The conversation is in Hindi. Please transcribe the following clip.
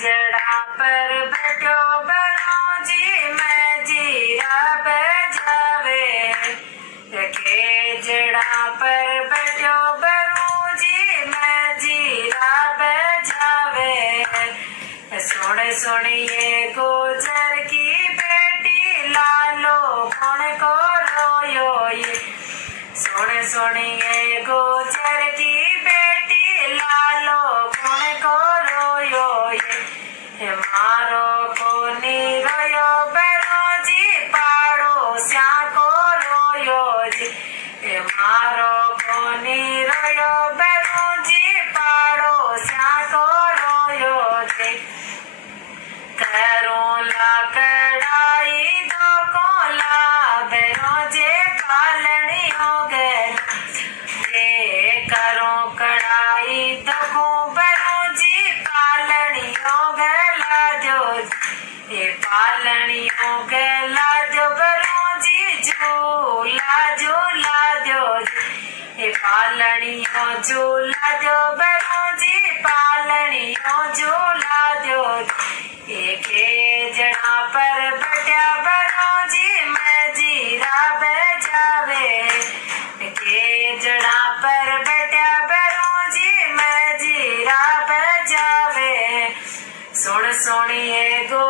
जड़ा पर बैठो बनो जी मैं जीरा बजावे के जड़ा पर बैठो बनो जी मैं जीरा बजावे सुन सुनिए गुजर की बेटी लालो कौन को रोयो ये सुन सुनिए गुजर की बेटी लालो कौन को रोयो ये मारो कोनी रोयो बनो जी पाड़ोस्या को रोयो जी मारो कोनी रोयो बनो जी पाड़ोस्या को रोयो जी करो ला कड़ाई दो कोला बेरो जे पालनी हो गए जे करो कड़ाई दो बेरो जी पालनी हो गए लाजो ये पालनी हो गए लाजो बेरो जी झूला झूला जो ये पालनी हो झूला जो बेरो जी पालनी हो झूला जो के जड़ा पर बट्या बनो जी मैं जीरा बजावे के जड़ा पर बट्या बनो जी मैं जीरा बजावे सुन सुनिए गो